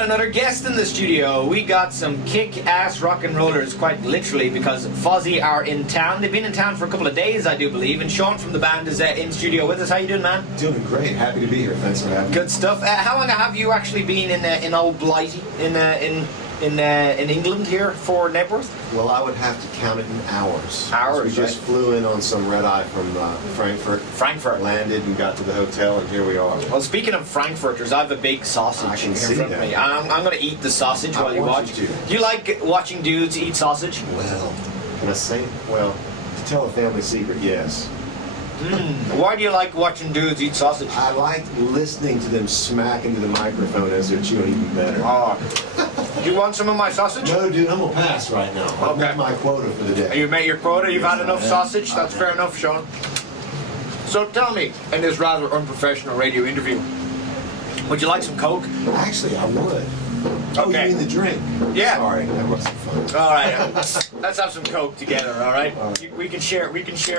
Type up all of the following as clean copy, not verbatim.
got another guest in the studio. We got some kick-ass rock and rollers, quite literally, because Fozzy are in town. They've been in town for a couple of days, I do believe, and Sean from the band is in studio with us. How you doing, man? Doing great. Happy to be here. Thanks for having me. Good stuff. How long have you actually been in old Blighty in England here for Nebworth? Well, I would have to count it in hours. Hours, We just flew in on some red eye from Frankfurt. Landed and got to the hotel, and here we are. Well, speaking of Frankfurters, I have a big sausage I can here see in front of that. me. I'm going to eat the sausage while you watch. You Do you like watching dudes eat sausage? Well, can I say? Well, to tell a family secret, yes. Why do you like watching dudes eat sausage? I like listening to them smack into the microphone as they're chewing even better. Oh. Do you want some of my sausage? No, dude, I'm gonna pass right now. I've Okay. met my quota for the day. You made your quota? You've had enough I have. sausage? That's fair enough, Sean. So tell me, in this rather unprofessional radio interview, would you like some Coke? Actually, I would. Oh, Okay. you mean the drink? Yeah. Sorry, that wasn't fun. All right, let's have some Coke together. All right, All right. We can share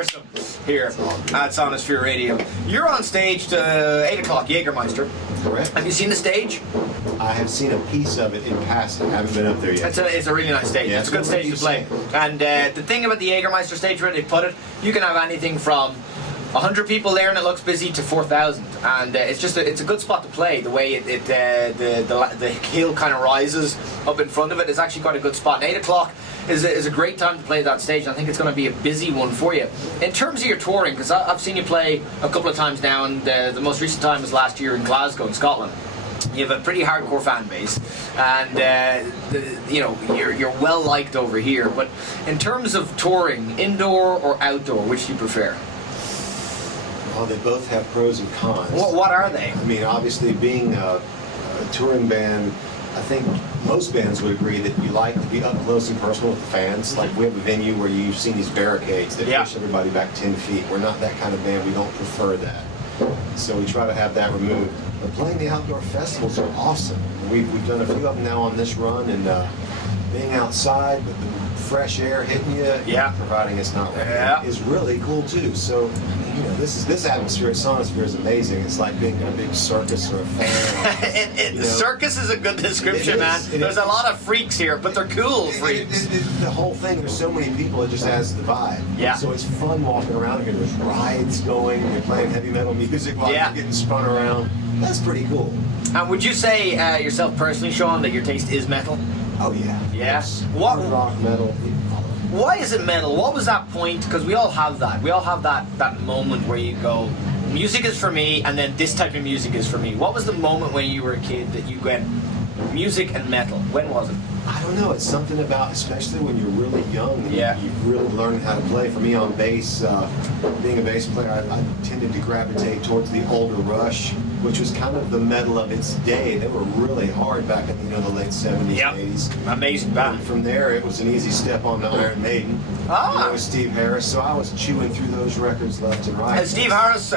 some here at Sonisphere Radio. You're on stage to 8 o'clock, Jägermeister. Correct. Have you seen the stage? I have seen a piece of it in passing. I haven't been up there yet. It's a really nice stage. Yeah, it's a good stage to play. And the thing about the Jägermeister stage, where they put it, you can have anything from 100 people there and it looks busy to 4,000, and it's a good spot to play. The way the hill kind of rises up in front of it is actually quite a good spot. And 8 o'clock is a great time to play that stage. I think it's going to be a busy one for you. In terms of your touring, because I've seen you play a couple of times now, and the most recent time was last year in Glasgow in Scotland. You have a pretty hardcore fan base, and you're well liked over here. But in terms of touring, indoor or outdoor, which do you prefer? Well, they both have pros and cons. What are they? I mean, obviously, being a touring band, I think most bands would agree that you like to be up close and personal with the fans. Like, we have a venue where you've seen these barricades that push everybody back 10 feet. We're not that kind of band. We don't prefer that. So we try to have that removed. But playing the outdoor festivals are awesome. We've done a few of them now on this run, and being outside with the fresh air hitting you, providing it's not raining, is really cool too. So, you know, this atmosphere at Sonisphere is amazing. It's like being in a big circus or a fair. Circus is a good description, man. There's a lot of freaks here, but they're cool freaks. The whole thing, there's so many people, it just adds the vibe. Yeah. So it's fun walking around here. There's rides going, you're playing heavy metal music while you're getting spun around. That's pretty cool. And would you say yourself personally, Sean, that your taste is metal? Oh yeah. Yes. What rock metal? Why is it metal? What was that point? Because we all have that. We all have that moment where you go, music is for me, and then this type of music is for me. What was the moment when you were a kid that you went, music and metal? When was it? I don't know. It's something about, especially when you're really young, and you've really learned how to play. For me on bass, being a bass player, I tended to gravitate towards the older Rush, which was kind of the metal of its day. They were really hard back in the late 70s, 80s. Amazing band. And from there, it was an easy step on to Iron Maiden. With Steve Harris. So I was chewing through those records left and right. And Steve Harris,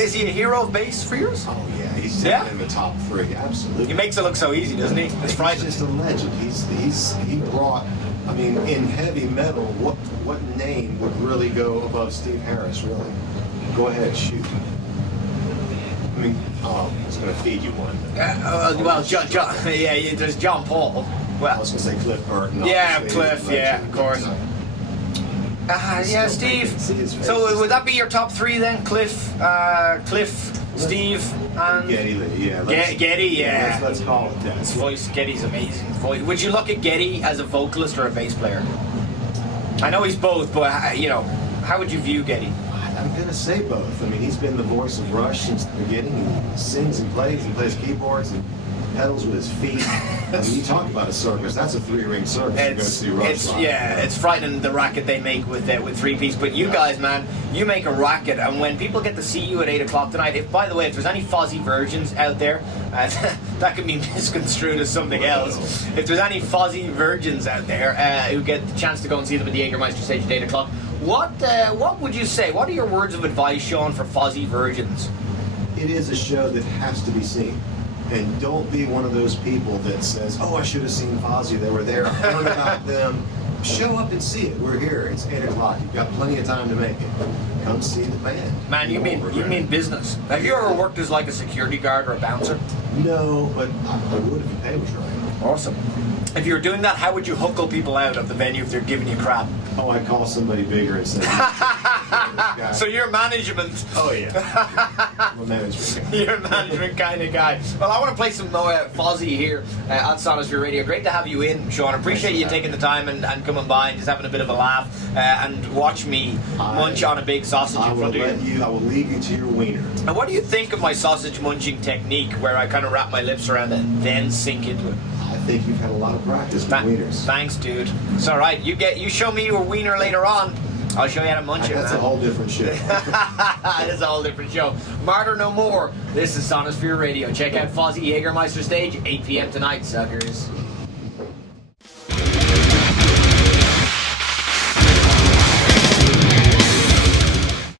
is he a hero of bass for yours? Oh yeah, he's definitely in the top 3. Absolutely. He makes it look so easy, doesn't he? He's just a legend. He brought. I mean, in heavy metal, what name would really go above Steve Harris? Really? Go ahead, shoot. I mean, I was going to feed you one. Well, John, there's John Paul. Well, I was going to say Cliff Burton. Yeah, Cliff, of course. Steve. So would that be your top 3 then? Cliff, Steve, and Geddy Lee. Geddy, Let's call it that. His voice, Geddy's amazing voice. Would you look at Geddy as a vocalist or a bass player? I know he's both, but how would you view Geddy? I'm going to say both. I mean, he's been the voice of Rush since the beginning. He sings and plays keyboards and pedals with his feet. I mean, you talk about a circus. That's a 3-ring circus to go see Rush. It's frightening the racket they make with 3-piece. But you guys, man, you make a racket, and when people get to see you at 8 o'clock tonight, by the way, if there's any Fozzy virgins out there, that could be misconstrued as something else. If there's any Fozzy virgins out there who get the chance to go and see them at the Jägermeister stage at 8 o'clock, what would you say? What are your words of advice, Sean, for Fozzy virgins? It is a show that has to be seen. And don't be one of those people that says, oh, I should have seen Fozzy. They were there. I heard about them. show up and see it. We're here. It's 8 o'clock. You've got plenty of time to make it. Come see the band. Man, you mean business. Have you ever worked as like a security guard or a bouncer? No, but I would if the pay was right. Awesome. If you were doing that, how would you huckle people out of the venue if they're giving you crap? Oh, I'd call somebody bigger and say, So you're management. oh yeah, I'm a management guy. You're a management kind of guy. Well, I want to play some Fozzy here on Sonisphere Radio. Great to have you in, Sean. Appreciate you taking the time and coming by and just having a bit of a laugh and watch me munch on a big sausage in front of you. I will leave you to your wiener. And what do you think of my sausage munching technique where I kind of wrap my lips around it and then sink into it? I think you've had a lot of practice with wieners. Thanks, dude. It's all right. You show me your wiener later on. I'll show you how to munch it. That's a whole different show. That is a whole different show. Martyr no more. This is Sonisphere Radio. Check out Fozzy Jägermeister stage, 8 p.m. tonight, suckers.